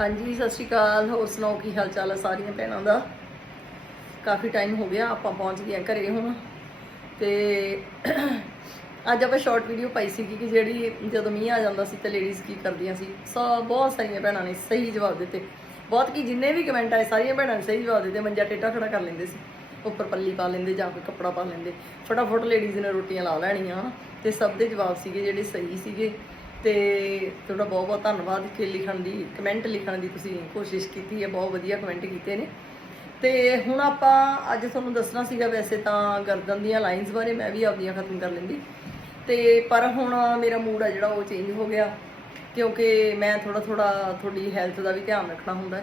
ਹਾਂਜੀ, ਸਤਿ ਸ਼੍ਰੀ ਅਕਾਲ। ਹੋਰ ਸੁਣਾਓ, ਕੀ ਹਾਲ ਚਾਲ ਹੈ ਸਾਰੀਆਂ ਭੈਣਾਂ ਦਾ? ਕਾਫੀ ਟਾਈਮ ਹੋ ਗਿਆ, ਆਪਾਂ ਪਹੁੰਚ ਗਏ ਹਾਂ ਘਰੇ ਹੁਣ। ਤੇ ਅੱਜ ਆਪਾਂ ਸ਼ਾਰਟ ਵੀਡੀਓ ਪਾਈ ਸੀ ਕਿ ਜਿਹੜੀ ਜਦੋਂ ਮੀਂਹ ਆ ਜਾਂਦਾ ਸੀ ਤੇ ਲੇਡੀਜ਼ ਕੀ ਕਰਦੀਆਂ ਸੀ। ਸੋ, ਬਹੁਤ ਸਾਰੀਆਂ ਭੈਣਾਂ ਨੇ ਸਹੀ ਜਵਾਬ ਦਿੱਤੇ। ਬਹੁਤ ਕੀ, ਜਿੰਨੇ ਵੀ ਕਮੈਂਟ ਆਏ, ਸਾਰੀਆਂ ਭੈਣਾਂ ਨੇ ਸਹੀ ਜਵਾਬ ਦਿੱਤੇ। ਮੰਜਾ ਟੇਟਾ ਖੜਾ ਕਰ ਲੈਂਦੇ ਸੀ। ਉੱਪਰ ਪੱਲੀ ਪਾ ਲੈਂਦੇ ਜਾਂ ਕੋਈ ਕੱਪੜਾ ਪਾ ਲੈਂਦੇ। ਫਟਾਫਟ ਲੇਡੀਜ਼ ਨੇ ਰੋਟੀਆਂ ਲਾ ਲੈਣੀਆਂ। ਹਨਾ ਤੇ ਸਭ ਦੇ ਜਵਾਬ ਸੀਗੇ ਜਿਹੜੇ ਸਹੀ ਸੀਗੇ। ਤੇ ਤੁਹਾਡਾ ਬਹੁਤ ਬਹੁਤ ਧੰਨਵਾਦ ਕਿ ਲਿਖਣ ਦੀ ਕਮੈਂਟ ਲਿਖਣ ਦੀ ਤੁਸੀਂ ਕੋਸ਼ਿਸ਼ ਕੀਤੀ ਹੈ, ਬਹੁਤ ਵਧੀਆ ਕਮੈਂਟ ਕੀਤੇ ਨੇ। ਤੇ ਹੁਣ ਆਪਾਂ ਅੱਜ ਤੁਹਾਨੂੰ ਦੱਸਣਾ ਸੀਗਾ ਵੈਸੇ ਤਾਂ ਗਰਦਨ ਦੀਆਂ ਲਾਈਨਸ ਬਾਰੇ, ਮੈਂ ਵੀ ਆਪਦੀਆਂ ਖਤਮ ਕਰ ਲੈਂਦੀ। ਤੇ ਪਰ ਹੁਣ ਮੇਰਾ ਮੂਡ ਆ ਜਿਹੜਾ ਉਹ ਚੇਂਜ ਹੋ ਗਿਆ, ਕਿਉਂਕਿ ਮੈਂ ਥੋੜਾ ਥੋੜਾ ਤੁਹਾਡੀ ਹੈਲਥ ਦਾ ਵੀ ਧਿਆਨ ਰੱਖਣਾ ਹੁੰਦਾ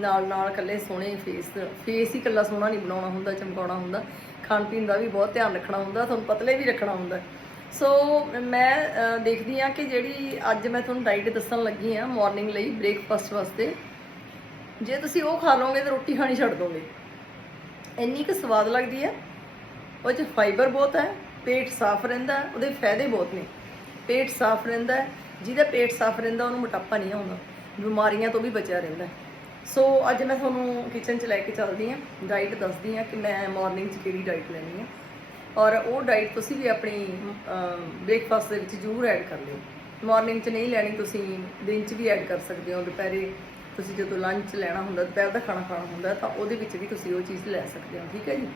ਨਾਲ ਨਾਲ ਇਕੱਲੇ ਸੋਹਣੇ ਫੇਸ ਫੇਸ ਹੀ ਇਕੱਲਾ ਸੋਹਣਾ ਨਹੀਂ ਬਣਾਉਣਾ ਹੁੰਦਾ, ਚਮਕਾਉਣਾ ਹੁੰਦਾ। ਖਾਣ ਪੀਣ ਦਾ ਵੀ ਬਹੁਤ ਧਿਆਨ ਰੱਖਣਾ ਹੁੰਦਾ, ਤੁਹਾਨੂੰ ਪਤਲੇ ਵੀ ਰੱਖਣਾ ਹੁੰਦਾ। ਸੋ ਮੈਂ ਦੇਖਦੀ ਆ ਕਿ ਜਿਹੜੀ ਅੱਜ ਮੈਂ ਤੁਹਾਨੂੰ ਡਾਈਟ ਦੱਸਣ ਲੱਗੀ ਆ ਮਾਰਨਿੰਗ ਲਈ ਬ੍ਰੇਕਫਾਸਟ ਵਾਸਤੇ, ਜੇ ਤੁਸੀਂ ਉਹ ਖਾ ਲਓਗੇ ਤਾਂ ਰੋਟੀ ਖਾਣੀ ਛੱਡ ਦੋਗੇ। ਇੰਨੀ ਕੁ ਸਵਾਦ ਲੱਗਦੀ ਹੈ। ਉਹ 'ਚ ਫਾਈਬਰ ਬਹੁਤ ਹੈ, ਪੇਟ ਸਾਫ਼ ਰਹਿੰਦਾ ਉਹਦੇ ਫਾਇਦੇ ਬਹੁਤ ਨੇ। ਪੇਟ ਸਾਫ਼ ਰਹਿੰਦਾ ਜਿਹਦਾ ਪੇਟ ਸਾਫ਼ ਰਹਿੰਦਾ, ਉਹਨੂੰ ਮੋਟਾਪਾ ਨਹੀਂ ਆਉਂਦਾ, ਬਿਮਾਰੀਆਂ ਤੋਂ ਵੀ ਬਚਿਆ ਰਹਿੰਦਾ ਸੋ ਅੱਜ ਮੈਂ ਤੁਹਾਨੂੰ ਕਿਚਨ 'ਚ ਲੈ ਕੇ ਚੱਲਦੀ ਹਾਂ ਡਾਈਟ ਦੱਸਦੀ ਹਾਂ ਕਿ ਮੈਂ ਮਾਰਨਿੰਗ 'ਚ ਕਿਹੜੀ ਡਾਈਟ ਲੈਣੀ ਹੈ। ਔਰ ਉਹ ਡਾਈਟ ਤੁਸੀਂ ਵੀ ਆਪਣੀ ਬ੍ਰੇਕਫਾਸਟ ਦੇ ਵਿੱਚ ਜ਼ਰੂਰ ਐਡ ਕਰ ਲਿਓ। ਮਾਰਨਿੰਗ 'ਚ ਨਹੀਂ ਲੈਣੀ ਤੁਸੀਂ, ਦਿਨ 'ਚ ਵੀ ਐਡ ਕਰ ਸਕਦੇ ਹੋ। ਦੁਪਹਿਰੇ ਤੁਸੀਂ ਜਦੋਂ ਲੰਚ ਲੈਣਾ ਹੁੰਦਾ, ਦੁਪਹਿਰ ਦਾ ਖਾਣਾ ਖਾਣਾ ਹੁੰਦਾ, ਤਾਂ ਉਹਦੇ ਵਿੱਚ ਵੀ ਤੁਸੀਂ ਉਹ ਚੀਜ਼ ਲੈ ਸਕਦੇ ਹੋ, ਠੀਕ ਹੈ ਜੀ?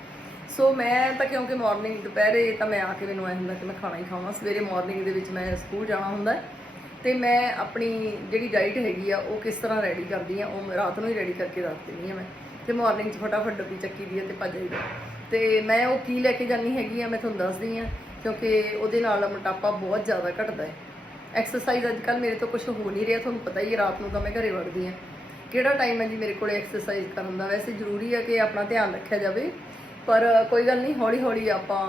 ਸੋ ਮੈਂ ਤਾਂ ਕਿਉਂਕਿ ਮਾਰਨਿੰਗ ਦੁਪਹਿਰੇ ਤਾਂ ਮੈਂ ਆ ਕੇ ਮੈਨੂੰ ਐ ਹੁੰਦਾ ਕਿ ਮੈਂ ਖਾਣਾ ਹੀ ਖਾਵਾਂ। ਸਵੇਰੇ ਮਾਰਨਿੰਗ ਦੇ ਵਿੱਚ ਮੈਂ ਸਕੂਲ ਜਾਣਾ ਹੁੰਦਾ ਹੈ। ਤੇ ਮੈਂ ਆਪਣੀ ਜਿਹੜੀ ਡਾਈਟ ਹੈਗੀ ਆ, ਉਹ ਕਿਸ ਤਰ੍ਹਾਂ ਰੈਡੀ ਕਰਦੀ ਆ, ਉਹ ਮੈਂ ਰਾਤ ਨੂੰ ਹੀ ਰੈਡੀ ਕਰਕੇ ਰੱਖ ਦਿੰਦੀ ਆ ਮੈਂ। ਤੇ ਮਾਰਨਿੰਗ 'ਚ ਫਟਾਫਟ ਡੱਬੀ ਚੱਕੀ ਦੀ ਆ ਤੇ ਭੱਜ ਜਾਈਦਾ ਤੇ ਮੈਂ ਉਹ ਕੀ ਲੈ ਕੇ ਜਾਣੀ ਹੈਗੀ ਆ, ਮੈਂ ਤੁਹਾਨੂੰ ਦੱਸਦੀ ਆ, ਕਿਉਂਕਿ ਉਹਦੇ ਨਾਲ ਮੋਟਾਪਾ ਬਹੁਤ ਜ਼ਿਆਦਾ ਘਟਦਾ ਹੈ। ਐਕਸਰਸਾਈਜ਼ ਅੱਜ ਕੱਲ ਮੇਰੇ ਤੋਂ ਕੁਝ ਹੋ ਨਹੀਂ ਰਿਹਾ, ਤੁਹਾਨੂੰ ਪਤਾ ਹੀ ਹੈ, ਰਾਤ ਨੂੰ ਤਾਂ ਮੈਂ ਘਰੇ ਵੜਦੀ ਆ ਕਿਹੜਾ ਟਾਈਮ ਹੈ ਜੀ ਮੇਰੇ ਕੋਲੇ ਐਕਸਰਸਾਈਜ਼ ਕਰਨ ਦਾ? ਵੈਸੇ ਜ਼ਰੂਰੀ ਹੈ ਕਿ ਆਪਣਾ ਧਿਆਨ ਰੱਖਿਆ ਜਾਵੇ, ਪਰ ਕੋਈ ਗੱਲ ਨਹੀਂ ਹੌਲੀ ਹੌਲੀ ਆਪਾਂ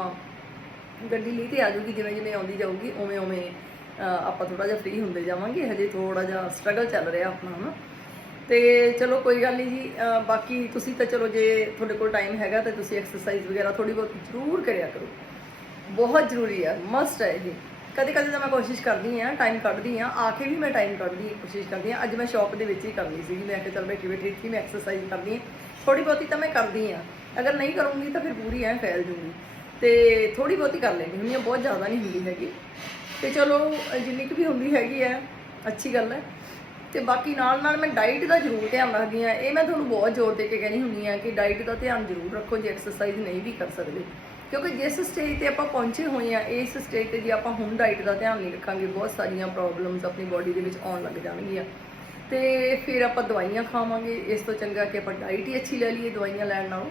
ਗੱਡੀ ਲਈ ਤੇ ਆ ਜੂਗੀ ਜਿਵੇਂ ਜਿਵੇਂ ਆਉਂਦੀ ਜਾਊਗੀ ਉਵੇਂ ਉਵੇਂ ਆਪਾਂ ਥੋੜਾ ਜਿਹਾ ਫ੍ਰੀ ਹੁੰਦੇ ਜਾਵਾਂਗੇ, ਹਜੇ ਥੋੜਾ ਜਿਹਾ ਸਟਰਗਲ ਚੱਲ ਰਿਹਾ ਆਪਣਾ, ਹਨਾ? ਤੇ ਚਲੋ ਕੋਈ ਗੱਲ ਨਹੀਂ ਜੀ ਬਾਕੀ ਤੁਸੀਂ ਤਾਂ ਚਲੋ ਜੇ ਤੁਹਾਡੇ ਕੋਲ ਟਾਈਮ ਹੈਗਾ ਤਾਂ ਤੁਸੀਂ ਐਕਸਰਸਾਈਜ਼ ਵਗੈਰਾ ਥੋੜੀ ਬਹੁਤ ਜ਼ਰੂਰ ਕਰਿਆ ਕਰੋ। ਬਹੁਤ ਜ਼ਰੂਰੀ ਹੈ ਮਸਟ ਹੈ ਜੀ। ਕਦੇ ਕਦੇ ਤਾਂ ਮੈਂ ਕੋਸ਼ਿਸ਼ ਕਰਦੀ ਆ ਟਾਈਮ ਕੱਢਦੀ ਆ ਆ ਕੇ ਵੀ ਮੈਂ ਟਾਈਮ ਕੱਢਦੀ, ਕੋਸ਼ਿਸ਼ ਕਰਦੀ ਆ। ਅੱਜ ਮੈਂ ਸ਼ਾਪ ਦੇ ਵਿੱਚ ਹੀ ਕਰਨੀ ਸੀਗੀ, ਮੈਂ ਕਿਹਾ ਚੱਲ ਬੈਠੀ ਬੈਠੀ ਇੱਥੇ ਮੈਂ ਐਕਸਰਸਾਈਜ਼ ਕਰਦੀ ਆ। ਥੋੜੀ ਬਹੁਤੀ ਤਾਂ ਮੈਂ ਕਰਦੀ ਆ। ਅਗਰ ਨਹੀਂ ਕਰੂੰਗੀ ਤਾਂ ਫਿਰ ਪੂਰੀ ਐ ਫੈਲ ਜੂਗੀ। ਤੇ ਥੋੜੀ ਬਹੁਤੀ ਕਰ ਲੈਂਦੀ ਹੁੰਦੀ ਆ, ਬਹੁਤ ਜ਼ਿਆਦਾ ਨਹੀਂ ਹੁੰਦੀ ਹੈਗੀ। ਤੇ ਚਲੋ, ਜਿੰਨੀ ਕੁ ਵੀ ਹੁੰਦੀ ਹੈਗੀ ਆ, ਅੱਛੀ ਗੱਲ ਹੈ ਤੇ ਬਾਕੀ ਨਾਲ ਨਾਲ ਮੈਂ ਡਾਈਟ ਦਾ ਜ਼ਰੂਰ ਧਿਆਨ ਰੱਖਦੀ ਆ ਇਹ ਮੈਂ ਤੁਹਾਨੂੰ ਬਹੁਤ ਜ਼ੋਰ ਦੇ ਕੇ ਕਹਿੰਦੀ ਹੁੰਦੀ ਆ ਕਿ ਡਾਈਟ ਦਾ ਧਿਆਨ ਜ਼ਰੂਰ ਰੱਖੋ, ਜੇ ਐਕਸਰਸਾਈਜ਼ ਨਹੀਂ ਵੀ ਕਰ ਸਕਦੇ। ਕਿਉਂਕਿ ਜਿਸ ਸਟੇਜ ਤੇ ਆਪਾਂ ਪਹੁੰਚੇ ਹੋਏ ਆ ਇਸ ਸਟੇਜ ਤੇ ਜੇ ਆਪਾਂ ਹੁਣ ਡਾਈਟ ਦਾ ਧਿਆਨ ਨਹੀਂ ਰੱਖਾਂਗੇ, ਬਹੁਤ ਸਾਰੀਆਂ ਪ੍ਰੋਬਲਮਸ ਆਪਣੀ ਬਾਡੀ ਦੇ ਵਿੱਚ ਆਉਣ ਲੱਗ ਜਾਣਗੀਆਂ। ਤੇ ਫਿਰ ਆਪਾਂ ਦਵਾਈਆਂ ਖਾਵਾਂਗੇ। ਇਸ ਤੋਂ ਚੰਗਾ ਕਿ ਆਪਾਂ ਡਾਈਟ ਹੀ ਅੱਛੀ ਲੈ ਲਈਏ, ਦਵਾਈਆਂ ਲੈਣ ਨਾਲੋਂ।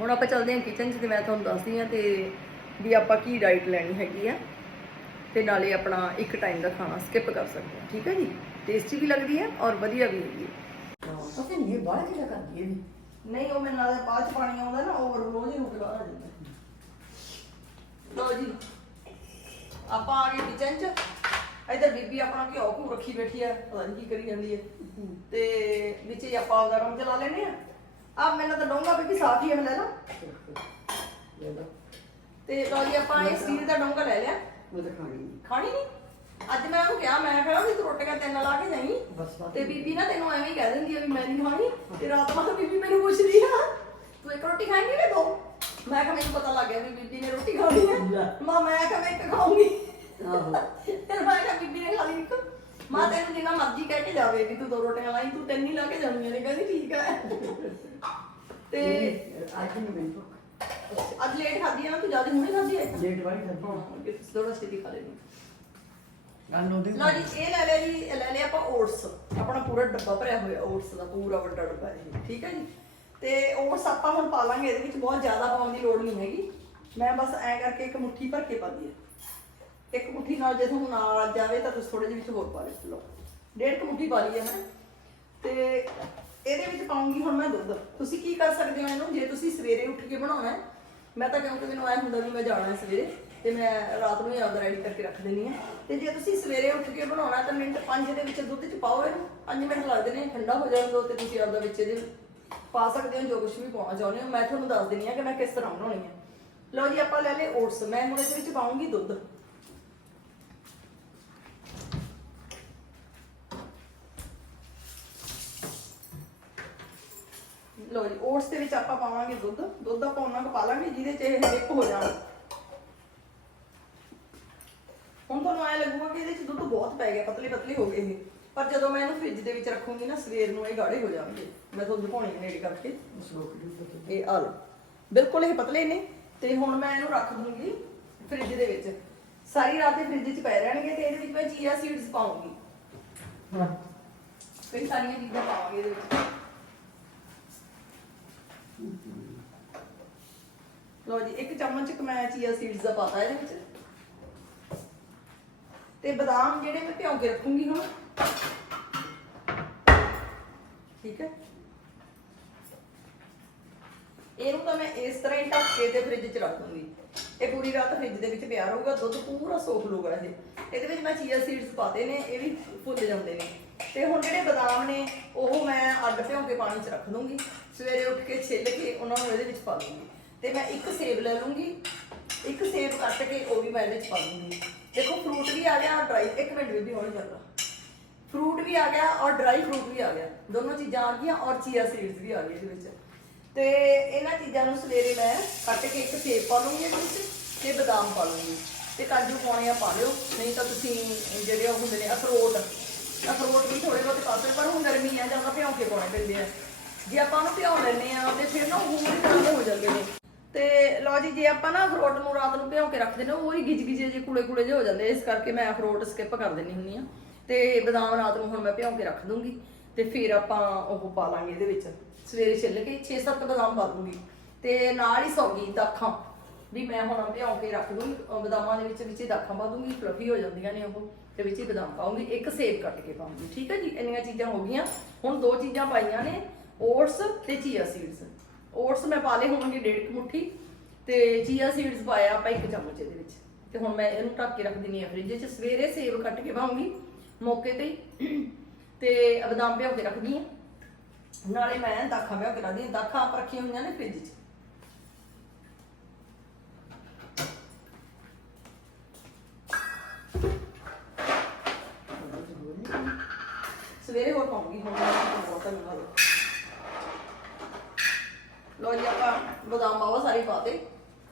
ਹੁਣ ਆਪਾਂ ਚੱਲਦੇ ਹਾਂ ਕਿਚਨ 'ਚ ਤੇ ਮੈਂ ਤੁਹਾਨੂੰ ਦੱਸਦੀ ਹਾਂ ਤੇ ਵੀ ਆਪਾਂ ਕੀ ਡਾਈਟ ਲੈਣੀ ਹੈਗੀ ਆ। ਤੇ ਨਾਲੇ ਆਪਣਾ ਇੱਕ ਟਾਈਮ ਦਾ ਖਾਣਾ ਸਕਿਪ ਕਰ ਸਕਦੇ ਹਾਂ। ਠੀਕ ਹੈ ਜੀ? ਟੇਸਟੀ ਵੀ ਲੱਗਦੀ ਹੈ ਔਰ ਵਧੀਆ ਵੀ ਹੈਗੀ ਹੈ। ਅਸੀਂ ਨਹੀਂ ਬਾਹਰ ਕਿਹੜਾ ਕਰਦੀ ਹੈ ਨਹੀਂ ਉਹ ਮੈਨੂੰ ਲੱਗਦਾ ਬਾਅਦ ਚ ਪਾਣੀ ਆਉਂਦਾ ਨਾ ਉਹ ਰੋਜ਼ ਹੀ ਰੁਕ ਲਾ ਜਾਂਦਾ। ਲਓ ਜੀ। ਆਪਾਂ ਆ ਗਏ ਕਿਚਨ ਚ। ਇਧਰ ਬੀਬੀ ਆਪਣਾ ਘਿਓ ਘੂ ਰੱਖੀ ਬੈਠੀ ਆ ਪਤਾ ਨਹੀਂ ਕੀ ਕਰੀ ਜਾਂਦੀ ਹੈ। ਤੇ ਵਿੱਚ ਹੀ ਆਪਾਂ ਉਹਦਾ ਕੰਮ ਚਲਾ ਲੈਨੇ ਆ ਆ ਮੈਨੂੰ ਤਾਂ ਡੋਂਗਾ ਬੀਬੀ ਸਾਫ਼ ਹੀ ਹੈ ਮੈਂ ਲੈ ਲਾ। ਲੈ ਤੇ ਲਓ ਜੀ ਆਪਾਂ ਇਹ ਸਟੀਲ ਦਾ ਡੋਂਗਾ ਲੈ ਲਿਆ। ਉਹ ਤਾਂ ਖਾਣੀ ਨਹੀਂ। ਖਾਣੀ ਨਹੀਂ? ਅੱਜ ਮੈਂ ਉਹਨੂੰ ਕਿਹਾ ਮੈਂ ਕਿਹਾ ਵੀ ਤੂੰ ਰੋਟੀਆਂ ਤਿੰਨ ਲਾ ਕੇ ਜਾਈਂ। ਬਸ ਬਸ। ਤੇ ਬੀਬੀ ਨਾ ਤੈਨੂੰ ਐਵੇਂ ਹੀ ਕਹਿ ਦਿੰਦੀ ਆ ਵੀ ਮੈਂ ਨਹੀਂ ਖਾਣੀ। ਤੇ ਰਾਤ ਨੂੰ ਬੀਬੀ ਮੈਨੂੰ ਪੁੱਛਦੀ ਆ ਤੂੰ ਇੱਕ ਰੋਟੀ ਖਾਏਂਗੀ ਕਿ ਦੋ? ਮੈਂ ਕਿਹਾ ਮੈਨੂੰ ਪਤਾ ਲੱਗ ਗਿਆ ਵੀ ਬੀਬੀ ਨੇ ਰੋਟੀ ਖਾਣੀ ਹੈ ਲੈ। ਮਾਂ ਮੈਂ ਕਿਹਾ ਮੈਂ ਇੱਕ ਖਾਊਂਗੀ। ਆਹੋ। ਫਿਰ ਮੈਂ ਕਿਹਾ ਬੀਬੀ ਨੇ ਖਾ ਲਈ ਇੱਕ। ਮਾਂ ਤੈਨੂੰ ਜਿੰਨਾ ਮਰਜ਼ੀ ਕਹਿ ਕੇ ਜਾਵੇ ਵੀ ਤੂੰ ਦੋ ਰੋਟੀਆਂ ਲਾਈ ਤੂੰ ਤਿੰਨ ਹੀ ਲਾ ਕੇ ਜਾਣੀਆਂ ਨੇ ਕਹਿੰਦੀ ਠੀਕ ਹੈ ਤੇ ਅੱਜ ਨਹੀਂ ਮੈਨੂੰ ਭੁੱਖ। ਅੱਜ ਲੇਟ ਖਾਧੀ ਆ ਨਾ ਤੂੰ ਜ਼ਿਆਦਾ ਹੁਣੇ ਖਾਧੀ ਹੈ ਲੇਟ ਵਾਲੀ ਹਾਂ ਕਿ ਥੋੜਾ ਛੇਤੀ ਖਾ ਲੈਣੀ ਗੱਲ ਨੂੰ ਲਓ ਜੀ ਇਹ ਲੈ ਲਿਆ ਜੀ ਇਹ ਲੈ ਲਿਆ ਆਪਾਂ ਓਟਸ ਆਪਣਾ ਪੂਰਾ ਡੱਬਾ ਭਰਿਆ ਹੋਇਆ ਓਟਸ ਦਾ ਪੂਰਾ ਵੱਡਾ ਡੱਬਾ ਇਹ ਠੀਕ ਹੈ ਜੀ? ਤੇ ਓਟਸ ਆਪਾਂ ਹੁਣ ਪਾ ਲਾਂਗੇ ਇਹਦੇ ਵਿੱਚ ਬਹੁਤ ਜ਼ਿਆਦਾ ਪਾਉਣ ਦੀ ਲੋੜ ਨਹੀਂ ਹੈਗੀ। ਮੈਂ ਬਸ ਐ ਕਰਕੇ ਇੱਕ ਮੁੱਠੀ ਭਰ ਕੇ ਪਾਦੀ ਹੈ। ਇੱਕ ਮੁੱਠੀ ਨਾਲ ਜੇ ਤੁਹਾਨੂੰ ਨਾਲ ਜਾਵੇ ਤਾਂ ਤੁਸੀਂ ਥੋੜੇ ਜਿਹੇ ਵਿੱਚ ਹੋਰ ਪਾ ਲਿਓ। ਲਓ ਡੇਢ ਕੁ ਮੁੱਠੀ ਪਾ ਲਈ ਹੈ ਮੈਂ। ਤੇ ਇਹਦੇ ਵਿੱਚ ਪਾਉਂਗੀ, ਹੁਣ ਮੈਂ ਦੁੱਧ। ਤੁਸੀਂ ਕੀ ਕਰ ਸਕਦੇ ਹੋ ਇਹਨੂੰ? ਜੇ ਤੁਸੀਂ ਸਵੇਰੇ ਉੱਠ ਕੇ ਬਣਾਉਣਾ ਹੈ, ਮੈਂ ਤਾਂ ਕਿਉਂਕਿ ਮੈਨੂੰ ਐ ਹੁੰਦਾ ਵੀ ਮੈਂ ਜਾਣਾ ਹੈ ਸਵੇਰੇ ਤੇ ਮੈਂ ਰਾਤ ਨੂੰ ਹੀ ਆਪਦਾ ਰੈਡੀ ਕਰਕੇ ਰੱਖ ਦਿੰਦੀ ਆ ਤੇ ਜੇ ਤੁਸੀਂ ਸਵੇਰੇ ਉੱਠ ਕੇ ਬਣਾਉਣਾ ਤਾਂ ਮਿੰਟ 5 ਦੇ ਵਿੱਚ ਦੁੱਧ ਚ ਪਾਓ ਇਹਨੂੰ। 5 ਮਿੰਟ ਲੱਗਦੇ ਨੇ ਠੰਡਾ ਹੋ ਜਾਣ ਦਿਓ ਤੇ ਤੁਸੀਂ ਆਪਦਾ ਵਿੱਚ ਇਹਦੇ ਪਾ ਸਕਦੇ ਹੋ, ਜੋ ਕੁਝ ਵੀ ਪਾਉਣਾ ਚਾਹੁੰਦੇ ਹੋ। ਮੈਂ ਤੁਹਾਨੂੰ ਦੱਸ ਦਿੰਦੀ ਆ ਕਿ ਮੈਂ ਕਿਸ ਤਰ੍ਹਾਂ ਬਣਾਉਣੀ ਹੈ। ਲਓ ਜੀ, ਆਪਾਂ ਲੈ ਲਏ ਓਟਸ। ਮੈਂ ਹੁਣ ਇਹਦੇ ਵਿੱਚ ਪਾਉਂਗੀ ਦੁੱਧ। ਲਓ ਜੀ ਓਟਸ ਦੇ ਵਿੱਚ ਆਪਾਂ ਪਾਵਾਂਗੇ ਦੁੱਧ। ਦੁੱਧ ਆਪਾਂ ਉਹਨਾਂ ਕੁ ਪਾ ਲਾਂਗੇ ਜਿਹਦੇ 'ਚ ਇਹ ਡਿਪ ਹੋ ਜਾਣ। ਹੁਣ ਤੁਹਾਨੂੰ ਐ ਲੱਗੂਗਾ ਕਿ ਇਹਦੇ 'ਚ ਦੁੱਧ ਬਹੁਤ ਪੈ ਗਿਆ ਪਤਲੇ ਪਤਲੇ ਹੋ ਗਏ ਇਹ ਪਰ ਜਦੋਂ ਮੈਂ ਇਹਨੂੰ ਫ੍ਰਿਜ ਦੇ ਵਿੱਚ ਰੱਖੂੰਗੀ ਨਾ ਸਵੇਰ ਨੂੰ ਇਹ ਗਾੜੇ ਹੋ ਜਾਣਗੇ। ਮੈਂ ਤੁਹਾਨੂੰ ਦਿਖਾਉਣੀ ਨੇੜੇ ਕਰਕੇ। ਇਹ ਆ ਲਓ। ਬਿਲਕੁਲ ਇਹ ਪਤਲੇ ਨੇ ਤੇ ਹੁਣ ਮੈਂ ਇਹਨੂੰ ਰੱਖ ਦੂੰਗੀ ਫ੍ਰਿਜ ਦੇ ਵਿੱਚ। ਸਾਰੀ ਰਾਤ ਇਹ ਫ੍ਰਿਜ 'ਚ ਪਏ ਰਹਿਣਗੇ ਤੇ ਇਹਦੇ ਵਿੱਚ ਮੈਂ ਚੀਆ ਸੀਡਸ ਪਾਉਂਗੀ। ਹਾਂ। ਕਈ ਸਾਰੀਆਂ ਚੀਜ਼ਾਂ ਪਾਵਾਂਗੇ ਇਹਦੇ ਵਿੱਚ। ਲੋ ਜੀ, ਇੱਕ ਚਮਚ ਕੁ ਮੈਂ ਚੀਆ ਸੀਡਸ ਦਾ ਪਾਤਾ ਇਹਦੇ ਵਿੱਚ। ਤੇ ਬਦਾਮ ਜਿਹੜੇ ਮੈਂ ਭਿਉਂ ਕੇ ਰੱਖੂੰਗੀ ਹੁਣ। ਠੀਕ ਹੈ? ਇਹਨੂੰ ਤਾਂ ਮੈਂ ਇਸ ਤਰ੍ਹਾਂ ਹੀ ਢੱਕ ਕੇ ਤੇ ਫ੍ਰਿਜ 'ਚ ਰੱਖ ਦੂੰਗੀ ਇਹ ਪੂਰੀ ਰਾਤ ਫ੍ਰਿਜ ਦੇ ਵਿੱਚ ਪਿਆ ਰਹੂਗਾ, ਦੁੱਧ ਪੂਰਾ ਸੋਖ ਲੂਗਾ ਇਹ। ਇਹਦੇ ਵਿੱਚ ਮੈਂ ਚੀਆ ਸੀਡਸ ਪਾਤੇ ਨੇ, ਇਹ ਵੀ ਫੁੱਲ ਜਾਂਦੇ ਨੇ। ਤੇ ਹੁਣ ਜਿਹੜੇ ਬਦਾਮ ਨੇ, ਉਹ ਮੈਂ ਅੱਡ ਭਿਉਂ ਕੇ ਪਾਣੀ 'ਚ ਰੱਖ ਦੂੰਗੀ। ਸਵੇਰੇ ਉੱਠ ਕੇ ਛਿੱਲ ਕੇ ਉਹਨਾਂ ਨੂੰ ਇਹਦੇ ਵਿੱਚ ਪਾ ਦੂੰਗੀ। ਤੇ ਮੈਂ ਇੱਕ ਸੇਬ ਲੈ ਲੂੰਗੀ, ਇੱਕ ਸੇਬ ਕੱਟ ਕੇ ਉਹ ਵੀ ਮੈਂ ਇਹਦੇ ਵਿੱਚ ਪਾ ਦੂੰਗੀ। ਦੇਖੋ ਫਰੂਟ ਵੀ ਆ ਗਿਆ ਡਰਾਈ ਇੱਕ ਮਿੰਟ ਵੀ ਹੋਣੀ ਚੱਲਦਾ ਫਰੂਟ ਵੀ ਆ ਗਿਆ ਔਰ ਡਰਾਈ ਫਰੂਟ ਵੀ ਆ ਗਿਆ। ਦੋਨੋਂ ਚੀਜ਼ਾਂ ਆ ਗਈਆਂ ਔਰ ਚੀਆ ਸੀਡਸ ਵੀ ਆ ਗਏ ਇਹਦੇ ਵਿੱਚ। ਤੇ ਇਹਨਾਂ ਚੀਜ਼ਾਂ ਨੂੰ ਸਵੇਰੇ ਮੈਂ ਕੱਟ ਕੇ ਇੱਕ ਸੇਬ ਪਾ ਲੂੰਗੀ ਇਹਦੇ ਵਿੱਚ ਤੇ ਬਦਾਮ ਪਾ ਲੂੰਗੀ। ਤੇ ਕਾਜੂ ਪਾਉਣੇ ਆ ਪਾ ਲਿਓ, ਨਹੀਂ ਤਾਂ ਤੁਸੀਂ ਜਿਹੜੇ ਉਹ ਹੁੰਦੇ ਨੇ ਅਖਰੋਟ। ਅਖਰੋਟ ਵੀ ਥੋੜੇ ਬਹੁਤ ਪਾ ਸਕਦੇ, ਪਰ ਹੁਣ ਗਰਮੀ ਆ ਜਾਂਦਾ ਭਿਉਂ ਕੇ ਪਾਉਣੇ ਪੈਂਦੇ ਆ। ਜੇ ਆਪਾਂ ਉਹਨੂੰ ਭਿਉਂ ਲੈਂਦੇ ਆ ਤੇ ਫਿਰ ਨਾ ਉਹ ਹੋਰ ਤਰ੍ਹਾਂ ਹੋ ਜਾਂਦੇ ਨੇ। ਤੇ ਲਓ ਜੀ, ਜੇ ਆਪਾਂ ਨਾ ਅਖਰੋਟ ਨੂੰ ਰਾਤ ਨੂੰ ਭਿਉਂ ਕੇ ਰੱਖਦੇ ਨੇ, ਉਹ ਹੀ ਗਿਜ ਜੇ ਕੁਲੇ ਕੁਲੇ ਜੇ ਹੋ ਜਾਂਦੇ ਇਸ ਕਰਕੇ ਮੈਂ ਅਖਰੋਟ ਸਕਿਪ ਕਰ ਦਿੰਦੀ ਹੁੰਦੀ ਆ ਤੇ ਬਦਾਮ ਰਾਤ ਨੂੰ ਹੁਣ ਮੈਂ ਭਿਉਂ ਕੇ ਰੱਖ ਦੂੰਗੀ। ਤੇ ਫਿਰ ਆਪਾਂ ਉਹ ਪਾ ਲਾਂਗੇ ਇਹਦੇ ਵਿੱਚ। ਸਵੇਰੇ ਛਿੱਲ ਕੇ 6-7 ਬਦਾਮ ਪਾ ਦੂੰਗੀ। ਤੇ ਨਾਲ ਹੀ ਸੌਗੀ ਦਾਖਾਂ। ਵੀ ਮੈਂ ਹੁਣ ਭਿਓ ਕੇ ਰੱਖ ਦੂੰਗੀ। ਬਦਾਮਾਂ ਦੇ ਵਿੱਚ ਵਿੱਚ ਹੀ ਦਾਖਾਂ ਪਾ ਦੂੰਗੀ, ਫਲਫੀ ਹੋ ਜਾਂਦੀਆਂ ਨੇ ਉਹ। ਤੇ ਵਿੱਚ ਹੀ ਬਦਾਮ ਪਾਉਂਗੀ। ਇੱਕ ਸੇਬ ਕੱਟ ਕੇ ਪਾਉਂਗੀ। ਠੀਕ ਹੈ ਜੀ? ਇੰਨੀਆਂ ਚੀਜ਼ਾਂ ਹੋ ਗਈਆਂ। ਹੁਣ ਦੋ ਚੀਜ਼ਾਂ ਪਾਈਆਂ ਨੇ। ਓਟਸ ਤੇ ਚੀਆ ਸੀਡਸ। ਓਟਸ ਮੈਂ ਪਾ ਲਏ ਹੋਣਗੇ ਡੇਢ ਕੁ ਮੁੱਠੀ ਤੇ ਚੀਆ ਸੀਡਸ ਪਾਇਆ ਆਪਾਂ ਇੱਕ ਚਮਚ ਇਹਦੇ ਵਿੱਚ। ਤੇ ਹੁਣ ਮੈਂ ਇਹਨੂੰ ਢੱਕ ਕੇ ਰੱਖ ਦਿੰਨੀ ਆ ਫ੍ਰਿਜ 'ਚ। ਸਵੇਰੇ ਸੇਬ ਕੱਟ ਕੇ ਪਾਉਂਗੀ ਮੌਕੇ ਤੇ। ਹੀ ਤੇ ਬਦਾਮ ਭਿਓ ਕੇ ਰੱਖਦੀ ਆ ਨਾਲੇ ਮੈਂ ਦਾਖਾਂ ਭਿਓ ਕੇ ਰੱਖਦੀ ਆ ਦਾਖਾਂ ਆਪ ਰੱਖੀਆਂ ਹੋਈਆਂ ਨੇ ਫ੍ਰਿਜ 'ਚ। ਲੋ ਜੀ ਆਪਾਂ ਬਦਾਮ ਬਾਵਾ ਸਾਰੇ ਪਾਤੇ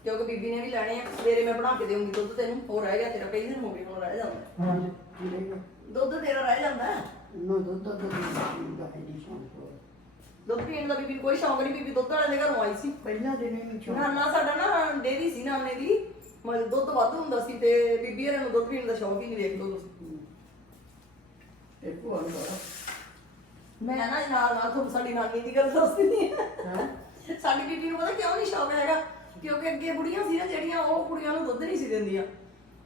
ਕਿਉਂਕਿ ਬੀਬੀ ਨੇ ਵੀ ਲੈਣੇ ਆ ਸਵੇਰੇ ਮੈਂ ਬਣਾ ਕੇ ਦੇਵਾਂਗੀ ਦੁੱਧ ਤੈਨੂੰ ਹੋਰ ਰਹਿ ਗਿਆ ਤੇਰਾ ਕਈ ਦਿਨ ਹੋ ਗਏ ਹੁਣ ਰਹਿ ਜਾਂਦਾ। ਦੁੱਧ ਤੇਰਾ ਰਹਿ ਜਾਂਦਾ। ਨੋ ਦੁੱਧ ਦਾ ਦੁੱਧ ਦਾ ਹੈ ਸ਼ੌਂਕ ਹੋ ਦੁੱਧ ਪੀਣ ਦਾ ਬੀਬੀ ਨੂੰ ਕੋਈ ਸ਼ੌਂਕ ਨਹੀਂ ਬੀਬੀ ਦੁੱਧ ਵਾਲੇ ਦੇ ਘਰੋਂ ਆਈ ਸੀ। ਪਹਿਲਾ ਦਿਨ ਹੀ ਸ਼ੌਂਕ। ਨਾਨਾ ਸਾਡਾ ਨਾ ਡੇਰੀ ਸੀ ਨਾਨੇ ਦੀ। ਮਤਲਬ ਦੁੱਧ ਵੱਧ ਹੁੰਦਾ ਸੀ ਤੇ ਬੀਬੀ ਹਰਾਂ ਨੂੰ ਦੁੱਧ ਪੀਣ ਦਾ ਸ਼ੌਂਕ ਹੀ ਨਹੀਂ ਵੇਖ ਲਓ ਤੁਸੀਂ। ਇਹ ਕੋਲ ਬੜਾ ਮੈਂ ਨਾ ਨਾਲ ਨਾਲ ਤੁਹਾਨੂੰ ਸਾਡੀ ਨਾਨੀ ਦੀ ਗੱਲ ਦੱਸਦੀ ਹਾਂ? ਸਾਡੀ ਬੀਬੀ ਨੂੰ ਪਤਾ ਕਿਉਂ ਨਹੀਂ ਸ਼ੌਕ ਹੈਗਾ? ਕਿਉਂਕਿ ਅੱਗੇ ਬੁੜੀਆਂ ਸੀ ਨਾ ਜਿਹੜੀਆਂ ਉਹ ਕੁੜੀਆਂ ਨੂੰ ਦੁੱਧ ਨਹੀਂ ਸੀ ਦਿੰਦੀਆਂ।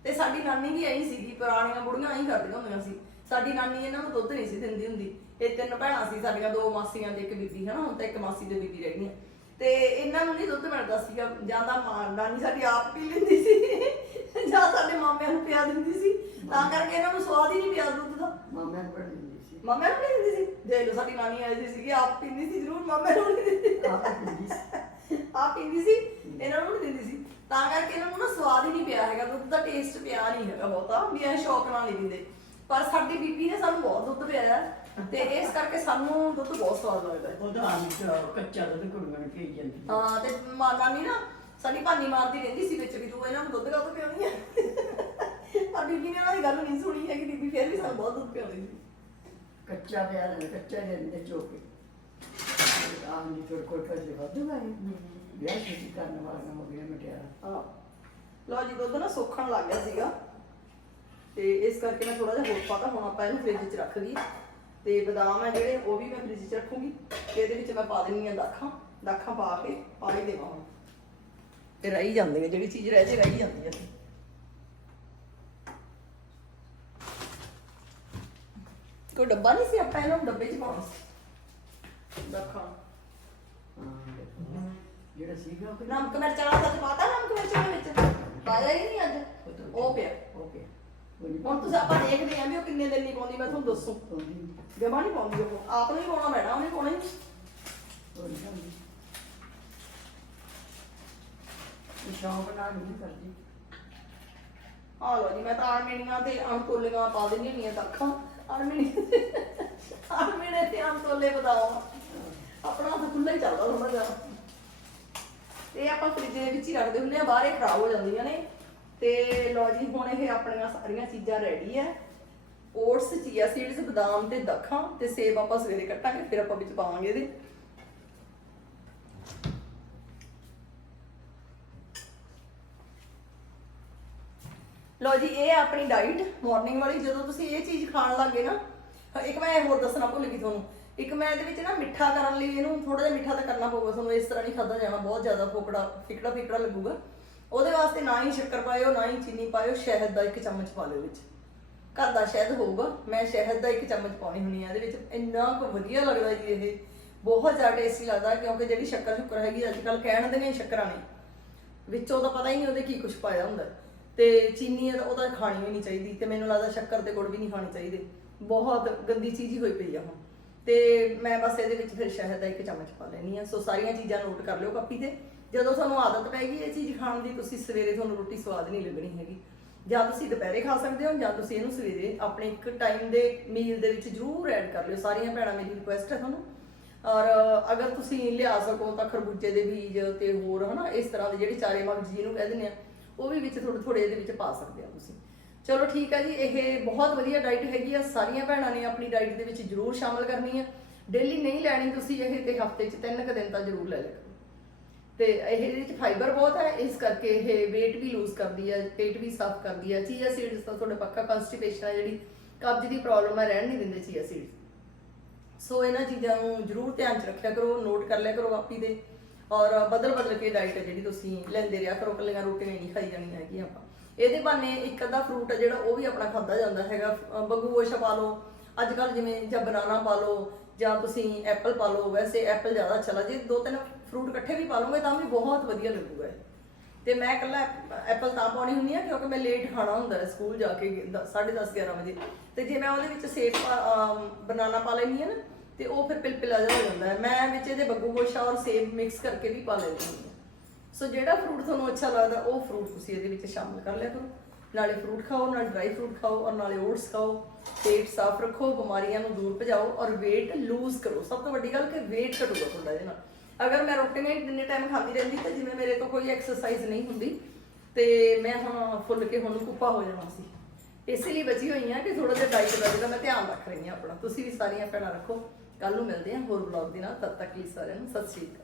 ਤੇ ਸਾਡੀ ਨਾਨੀ ਵੀ ਐਂ ਸੀਗੀ ਪੁਰਾਣੀਆਂ ਬੁੜੀਆਂ ਐਂ ਕਰਦੀਆਂ ਹੁੰਦੀਆਂ ਸੀ। ਸਾਡੀ ਨਾਨੀ ਇਹਨਾਂ ਨੂੰ ਦੁੱਧ ਨਹੀਂ ਸੀ ਦਿੰਦੀ ਹੁੰਦੀ। ਇਹ ਤਿੰਨ ਭੈਣਾਂ ਸੀ ਸਾਡੀਆਂ ਦੋ ਮਾਸੀਆਂ ਤੇ ਇੱਕ ਬੀਬੀ ਹਨਾ? ਹੁਣ ਤਾਂ ਇੱਕ ਮਾਸੀ ਤੇ ਬੀਬੀ ਰਹਿ ਗਈਆਂ। ਤੇ ਇਹਨਾਂ ਨੂੰ ਨਹੀਂ ਦੁੱਧ ਮਿਲਦਾ ਸੀਗਾ ਜਾਂ ਤਾਂ ਮਾਂ ਨਾਨੀ ਸਾਡੀ ਆਪ ਪੀ ਲੈਂਦੀ ਸੀ ਜਾਂ ਸਾਡੇ ਮਾਮਿਆਂ ਨੂੰ ਪਿਆ ਦਿੰਦੀ ਸੀ। ਤਾਂ ਕਰਕੇ ਇਹਨਾਂ ਨੂੰ ਸਵਾਦ ਹੀ ਨਹੀਂ ਪਿਆ ਦੁੱਧ ਦਾ। ਮਾਮਾ ਪੜ ਦਿੰਦੀ ਸੀ। ਮਾਮਾ ਨੂੰ ਨਹੀਂ ਦਿੰਦੀ ਸੀ? ਦੇਖ ਲਓ ਸਾਡੀ ਨਾਨੀ ਆਈ ਸੀ ਸੀਗੀ ਆਪ ਪੀਂਦੀ ਸੀ ਜ਼ਰੂਰ ਮਾਮਾ ਨੂੰ ਨਹੀਂ ਦਿੰਦੀ। ਆਪ ਦਿੰਦੀ ਸੀ। ਆਪ ਪੀਂਦੀ ਸੀ ਇਹਨਾਂ ਨੂੰ ਨਹੀਂ ਦਿੰਦੀ ਸੀ। ਤਾਂ ਕਰਕੇ ਇਹਨਾਂ ਨੂੰ ਨਾ ਸਵਾਦ ਹੀ ਨਹੀਂ ਪਿਆ ਹੈਗਾ ਦੁੱਧ ਦਾ ਟੇਸਟ ਪਿਆ ਨਹੀਂ ਹੈਗਾ ਬਹੁਤਾ ਵੀ ਐ ਸ਼ੌਕ ਨਾਲ ਨਹੀਂ ਪੀਂਦੇ। ਪਰ ਸਾਡੀ ਬੀਬੀ ਨੇ ਸਾਨੂੰ ਬਹੁਤ ਦੁੱਧ ਪਿਆਇਆ ਤੇ ਇਸ ਕਰਕੇ ਸਾਨੂੰ ਦੁੱਧ ਬਹੁਤ ਸਵਾਦ ਲੱਗਦਾ ਹੈ। ਉਹਦਾ ਆਪ ਕੱਚਾ ਦੁੱਧ ਕੁੜੀਆਂ ਨੂੰ ਪੀ ਜਾਂਦੀ। ਹਾਂ ਤੇ ਮਾਂ ਨਾਨੀ ਨਾ ਸਾਡੀ ਭਾਨੀ ਮਾਰਦੀ ਰਹਿੰਦੀ ਸੀ ਵਿੱਚ ਵੀ ਤੂੰ ਇਹਨਾਂ ਨੂੰ ਦੁੱਧ ਕਾਹਤੋਂ ਪਿਆਉਣੀ ਹੈ? ਪਰ ਬੀਬੀ ਨੇ ਉਹਨਾਂ ਦੀ ਗੱਲ ਨਹੀਂ ਸੁਣੀ ਹੈਗੀ ਬੀਬੀ ਫਿਰ ਵੀ ਸਾਨੂੰ ਬਹੁਤ ਦੁੱਧ ਪਿਆਉਂਦੀ ਸੀ। ਕੱਚਾ ਪਿਆ ਰਹਿੰਦਾ ਕੱਚਾ ਦੇ ਅੰਦਰ ਚੋਕੇ। ਦੀ ਥੋੜ ਕੋਲ ਕਰ ਦੇ ਵਾਦੂ ਗਾਈ ਵਿਆਹ ਛੇਤੀ ਕਰਨ ਵਾਲਾ ਹੋ ਗਿਆ ਮਟਿਆਰਾ। ਹਾਂ। ਲਓ ਜੀ ਦੁੱਧ ਨਾ ਸੁੱਕਣ ਲੱਗ ਗਿਆ ਸੀਗਾ। ਤੇ ਇਸ ਕਰਕੇ ਮੈਂ ਥੋੜਾ ਜਿਹਾ ਹੋਰ ਪਾਤਾ ਹੁਣ ਆਪਾਂ ਇਹਨੂੰ ਫ੍ਰਿਜ 'ਚ ਰੱਖ ਲਈ ਤੇ ਬਦਾਮ ਹੈ ਜਿਹੜੇ ਉਹ ਵੀ ਮੈਂ ਫ੍ਰਿਜ 'ਚ ਰੱਖੂੰਗੀ। ਤੇ ਇਹਦੇ ਵਿੱਚ ਮੈਂ ਪਾ ਦਿੰਨੀ ਆ ਦਾਖਾਂ। ਦਾਖਾਂ ਪਾ ਕੇ ਪਾ ਹੀ ਦੇਵਾਂ ਹੁਣ। ਤੇ ਰਹੀ ਜਾਂਦੀ ਹੈ ਜਿਹੜੀ ਚੀਜ਼ ਰਹਿ ਜੇ ਰਹੀ ਜਾਂਦੀ ਹੈ ਕੋਈ ਡੱਬਾ ਨਹੀਂ ਸੀ ਆਪਾਂ ਇਹਨੂੰ ਡੱਬੇ 'ਚ ਪਾਉਣਾ ਸੀ। ਦਾਖਾਂ। ਜਿਹੜਾ ਸੀਗਾ ਉਹ ਕਿੰਨਾ ਨਮਕ ਮਿਰਚ ਵਾਲਾ ਤਾਂ ਪਾਤਾ ਨਮਕ ਮਿਰਚ ਦੇ ਵਿੱਚ। ਪਾਇਆ ਹੀ ਨਹੀਂ ਅੱਜ। ਉਹ ਪਿਆ। ਓਕੇ ਹੁਣ ਤੁਸੀਂ ਆਪਾਂ ਦੇਖਦੇ ਆਂ ਵੀ ਉਹ ਕਿੰਨੇ ਦਿਨ ਨਹੀਂ ਪਾਉਂਦੀ ਮੈਂ ਤੁਹਾਨੂੰ ਦੱਸੂ। ਜਮਾ ਨਹੀਂ ਪਾਉਂਦੀ ਉਹ। ਆਪ ਨੂੰ ਹੀ ਪਾਉਣਾ ਪੈਣਾ ਉਹਨੇ ਪਾਉਣਾ ਹੀ। ਨਹੀਂ। ਸ਼ੌਂਕ ਨਾਲ ਨਹੀਂ ਕਰਦੀ। ਆ ਲੋ ਜੀ ਮੈਂ ਤਾਂ ਤੇ ਅਣਤੋਲੀਆਂ ਪਾ ਦਿੰਦੀ ਹੁੰਦੀਆਂ ਤਾਂ ਅੱਖਾਂ ਅਣਮੀਣੀ ਅਣਮੀਣੇ ਤੇ ਅਣਤੋਲੇ ਬਤਾਓ ਆਪਣਾ ਤਾਂ ਖੁੱਲਾ ਹੀ ਚੱਲਦਾ ਥੋੜਾ ਜਿਹਾ। ਤੇ ਆਪਾਂ ਫ੍ਰਿਜ ਦੇ ਵਿੱਚ ਹੀ ਰੱਖਦੇ ਹੁੰਦੇ ਆ ਬਾਹਰ ਇਹ ਖਰਾਬ ਹੋ ਜਾਂਦੀਆਂ ਨੇ। ਤੇ ਲਓ ਜੀ, ਹੁਣ ਇਹ ਆਪਣੀਆਂ ਸਾਰੀਆਂ ਚੀਜ਼ਾਂ ਰੈਡੀ ਹੈ ਓਟਸ ਚੀਆ ਸੀਡਸ ਬਦਾਮ ਤੇ ਦੱਖਾਂ ਤੇ ਸੇਬ ਆਪਾਂ ਸਵੇਰੇ ਕੱਟਾਂਗੇ, ਫਿਰ ਆਪਾਂ ਵਿੱਚ ਪਾਵਾਂਗੇ ਇਹਦੇ। ਲਓ ਜੀ, ਇਹ ਆ ਆਪਣੀ ਡਾਈਟ ਮਾਰਨਿੰਗ ਵਾਲੀ। ਜਦੋਂ ਤੁਸੀਂ ਇਹ ਚੀਜ਼ ਖਾਣ ਲੱਗੇ ਨਾ, ਇੱਕ ਮੈਂ ਹੋਰ ਦੱਸਣਾ ਭੁੱਲ ਗਈ ਤੁਹਾਨੂੰ। ਇੱਕ ਮੈਂ ਇਹਦੇ ਵਿੱਚ ਨਾ ਮਿੱਠਾ ਕਰਨ ਲਈ ਇਹਨੂੰ ਥੋੜਾ ਜਿਹਾ ਮਿੱਠਾ ਤਾਂ ਕਰਨਾ ਪਊਗਾ, ਤੁਹਾਨੂੰ ਇਸ ਤਰ੍ਹਾਂ ਨਹੀਂ ਖਾਦਾ ਜਾਣਾ, ਬਹੁਤ ਜ਼ਿਆਦਾ ਫੋਕੜਾ, ਫਿਕੜਾ ਫਿਕੜਾ ਲੱਗੂਗਾ। ਉਹਦੇ ਵਾਸਤੇ ਨਾ ਹੀ ਸ਼ੱਕਰ ਪਾਇਓ, ਨਾ ਹੀ ਚੀਨੀ ਪਾਇਓ, ਸ਼ਹਿਦ ਦਾ ਇੱਕ ਚਮਚ ਪਾ ਲਿਓ ਵਿੱਚ। ਘਰ ਦਾ ਸ਼ਹਿਦ ਹੋਊਗਾ, ਮੈਂ ਸ਼ਹਿਦ ਦਾ ਇੱਕ ਚਮਚ ਪਾਉਣੀ ਹੁੰਦੀ ਆ ਇਹਦੇ ਵਿੱਚ। ਇੰਨਾ ਕੁ ਵਧੀਆ ਲੱਗਦਾ ਜੀ ਇਹ। ਬਹੁਤ ਜ਼ਿਆਦਾ ਟੇਸਟੀ ਲੱਗਦਾ, ਕਿਉਂਕਿ ਜਿਹੜੀ ਸ਼ੱਕਰ ਸ਼ੁੱਕਰ ਹੈਗੀ ਅੱਜ ਕੱਲ ਕਹਿਣ ਦੇ ਨੇ ਸ਼ੱਕਰਾਂ ਨੇ। ਵਿੱਚੋਂ ਤਾਂ ਪਤਾ ਹੀ ਨਹੀਂ ਉਹਦੇ ਕੀ ਕੁਝ ਪਾਇਆ ਹੁੰਦਾ। ਤੇ ਚੀਨੀ ਹੈ ਤਾਂ ਉਹ ਤਾਂ ਖਾਣੀ ਵੀ ਨਹੀਂ ਚਾਹੀਦੀ ਤੇ ਮੈਨੂੰ ਲੱਗਦਾ ਸ਼ੱਕਰ ਤੇ ਗੁੜ ਵੀ ਨਹੀਂ ਖਾਣੇ ਚਾਹੀਦੇ। ਬਹੁਤ ਗੰਦੀ ਚੀਜ਼ ਹੀ ਹੋਈ ਪਈ ਆ ਹੁਣ ਤੇ ਮੈਂ ਬਸ ਇਹਦੇ ਵਿੱਚ ਫਿਰ ਸ਼ਹਿਦ ਦਾ ਇੱਕ ਚਮਚ ਪਾ ਲੈਣੀ ਆ ਸੋ ਸਾਰੀਆਂ ਚੀਜ਼ਾਂ ਨੋਟ ਕਰ ਲਿਓ ਕਾਪੀ ਤੇ। ਜਦੋਂ ਤੁਹਾਨੂੰ ਆਦਤ ਪੈਗੀ ਇਹ ਚੀਜ਼ ਖਾਣ ਦੀ, ਤੁਸੀਂ ਸਵੇਰੇ ਤੁਹਾਨੂੰ ਰੋਟੀ ਸਵਾਦ ਨਹੀਂ ਲੱਗਣੀ ਹੈਗੀ। ਜਾਂ ਤੁਸੀਂ ਦੁਪਹਿਰੇ ਖਾ ਸਕਦੇ ਹੋ, ਜਾਂ ਤੁਸੀਂ ਇਹਨੂੰ ਸਵੇਰੇ ਆਪਣੇ ਇੱਕ ਟਾਈਮ ਦੇ ਮੀਲ ਦੇ ਵਿੱਚ ਜ਼ਰੂਰ ਐਡ ਕਰ ਲਿਓ। ਸਾਰੀਆਂ ਭੈਣਾਂ ਮੇਰੀ ਰਿਕੁਐਸਟ ਹੈ ਤੁਹਾਨੂੰ। ਔਰ ਅਗਰ ਤੁਸੀਂ ਲਿਆ ਸਕੋ ਤਾਂ ਖਰਬੂਜੇ ਦੇ ਬੀਜ ਤੇ ਹੋਰ ਹਨਾ, ਇਸ ਤਰ੍ਹਾਂ ਦੇ ਜਿਹੜੇ ਚਾਰੇ ਮਗਜ਼ ਜਿਹਨੂੰ ਕਹਿ ਦਿੰਦੇ ਆ ਉਹ ਵੀ ਵਿੱਚ ਥੋੜੇ ਥੋੜੇ ਇਹਦੇ ਵਿੱਚ ਪਾ ਸਕਦੇ ਆ ਤੁਸੀਂ। ਚਲੋ ਠੀਕ ਹੈ ਜੀ, ਇਹ ਬਹੁਤ ਵਧੀਆ ਡਾਈਟ ਹੈਗੀ ਆ, ਸਾਰੀਆਂ ਭੈਣਾਂ ਨੇ ਆਪਣੀ ਡਾਈਟ ਦੇ ਵਿੱਚ ਜ਼ਰੂਰ ਸ਼ਾਮਲ ਕਰਨੀ ਆ। ਡੇਲੀ ਨਹੀਂ ਲੈਣੀ ਤੁਸੀਂ ਇਹ ਤੇ ਹਫ਼ਤੇ 'ਚ ਤਿੰਨ ਕੁ ਦਿਨ ਤਾਂ ਜ਼ਰੂਰ ਲੈ ਲਿਆ ਕਰੋ ਤੇ ਇਹਦੇ ਵਿੱਚ ਫਾਈਬਰ ਬਹੁਤ ਹੈ ਇਸ ਕਰਕੇ ਇਹ weight ਵੀ ਲੂਜ਼ ਕਰਦੀ ਹੈ ਪੇਟ ਵੀ ਸਾਫ਼ ਕਰਦੀ ਹੈ ਚੀਆ ਸੀਡਸ ਤਾਂ ਤੁਹਾਡਾ ਪੱਕਾ ਕਨਸਟੀਪੇਸ਼ਨ ਹੈ ਜਿਹੜੀ ਕਬਜ਼ ਦੀ ਪ੍ਰੋਬਲਮ ਹੈ ਰਹਿਣ ਨਹੀਂ ਦਿੰਦੇ ਚੀਆ ਸੀਡਸ ਸੋ ਇਹਨਾਂ ਚੀਜ਼ਾਂ ਨੂੰ ਜ਼ਰੂਰ ਧਿਆਨ ਚ ਰੱਖਿਆ ਕਰੋ ਨੋਟ ਕਰ ਲਿਆ ਕਰੋ ਕਾਪੀ ਦੇ। ਔਰ ਬਦਲ ਬਦਲ ਕੇ ਡਾਈਟ ਜਿਹੜੀ ਤੁਸੀਂ ਲੈਂਦੇ ਰਿਹਾ ਕਰੋ ਕੱਲੀਆਂ ਰੋਟੀਆਂ ਨਹੀਂ ਖਾਈ ਜਾਣੀਆਂ ਹੈਗੀ ਆਪਾਂ। ਇਹਦੇ ਬਾਨੇ ਇੱਕ ਅੱਧਾ ਫਰੂਟ ਹੈ ਜਿਹੜਾ ਉਹ ਵੀ ਆਪਣਾ ਖਾਦਾ ਜਾਂਦਾ ਹੈਗਾ। ਅਹ ਪਾ ਲਓ ਅੱਜ ਕੱਲ ਜਿਵੇਂ ਜਾਂ ਬਨਾਨਾ ਪਾ ਲਓ, ਜਾਂ ਤੁਸੀਂ ਐਪਲ ਪਾ ਲਓ, ਵੈਸੇ ਐਪਲ ਜ਼ਿਆਦਾ ਅੱਛਾ ਜੇ ਦੋ ਤਿੰਨ ਫਰੂਟ ਇਕੱਠੇ ਵੀ ਪਾ ਲਓਗੇ ਤਾਂ ਵੀ ਬਹੁਤ ਵਧੀਆ ਲੱਗੂਗਾ ਇਹ। ਤੇ ਮੈਂ ਇਕੱਲਾ ਐਪਲ ਤਾਂ ਪਾਉਣੀ ਹੁੰਦੀ ਆ ਕਿਉਂਕਿ ਮੈਂ ਲੇਟ ਖਾਣਾ ਹੁੰਦਾ ਹੈ ਸਕੂਲ ਜਾ ਕੇ 10:30 11 ਵਜੇ। ਤੇ ਜੇ ਮੈਂ ਉਹਦੇ ਵਿੱਚ ਸੇਬ ਬਨਾਨਾ ਪਾ ਲੈਣੀ ਆ ਨਾ ਤੇ ਉਹ ਫਿਰ ਪਿਲਪਿਲਾ ਜਿਹਾ ਹੋ ਜਾਂਦਾ ਹੈ। ਮੈਂ ਵਿੱਚ ਇਹਦੇ ਬੱਗੂ ਗੋਸ਼ਾ ਔਰ ਸੇਬ ਮਿਕਸ ਕਰਕੇ ਵੀ ਪਾ ਲੈਂਦੀ ਹਾਂ। ਸੋ ਜਿਹੜਾ ਫਰੂਟ ਤੁਹਾਨੂੰ ਅੱਛਾ ਲੱਗਦਾ, ਉਹ ਫਰੂਟ ਤੁਸੀਂ ਇਹਦੇ ਵਿੱਚ ਸ਼ਾਮਿਲ ਕਰ ਲਿਆ ਕਰੋ। ਨਾਲੇ ਫਰੂਟ ਖਾਓ, ਨਾਲ ਡਰਾਈ ਫਰੂਟ ਖਾਓ ਔਰ ਨਾਲੇ ਓਟਸ ਖਾਓ। ਪੇਟ ਸਾਫ਼ ਰੱਖੋ, ਬਿਮਾਰੀਆਂ ਨੂੰ ਦੂਰ ਭਜਾਓ ਔਰ weight ਲੂਜ਼ ਕਰੋ। ਸਭ ਤੋਂ ਵੱਡੀ ਗੱਲ ਕਿ weight ਘਟੂਗਾ ਤੁਹਾਡਾ ਇਹਦੇ ਨਾਲ। ਅਗਰ ਮੈਂ ਰੋਟੀ ਹੀ ਦਿਨੇ ਟਾਈਮ ਖਾਂਦੀ ਰਹਿੰਦੀ, ਤਾਂ ਜਿਵੇਂ ਮੇਰੇ ਤੋਂ ਕੋਈ ਐਕਸਰਸਾਈਜ਼ ਨਹੀਂ ਹੁੰਦੀ, ਤੇ ਮੈਂ ਹੁਣ ਫੁੱਲ ਕੇ ਹੁਣ ਕੁੱਪਾ ਹੋ ਜਾਣਾ ਸੀ। ਇਸੇ ਲਈ ਬਚੀ ਹੋਈ ਆ ਕਿ ਥੋੜਾ ਜਿਹਾ ਡਾਈਟ ਦਾ ਮੈਂ ਧਿਆਨ ਰੱਖ ਰਹੀ ਹਾਂ ਆਪਣਾ। ਤੁਸੀਂ ਵੀ ਸਾਰੀਆਂ ਭੈਣਾਂ ਰੱਖੋ। ਕੱਲ ਨੂੰ ਮਿਲਦੇ ਹਾਂ ਹੋਰ ਵਲੌਗ ਦੇ ਨਾਲ, ਤਦ ਤੱਕ ਲਈ ਸਾਰਿਆਂ ਨੂੰ ਸਤਿ ਸ਼੍ਰੀ ਅਕਾਲ।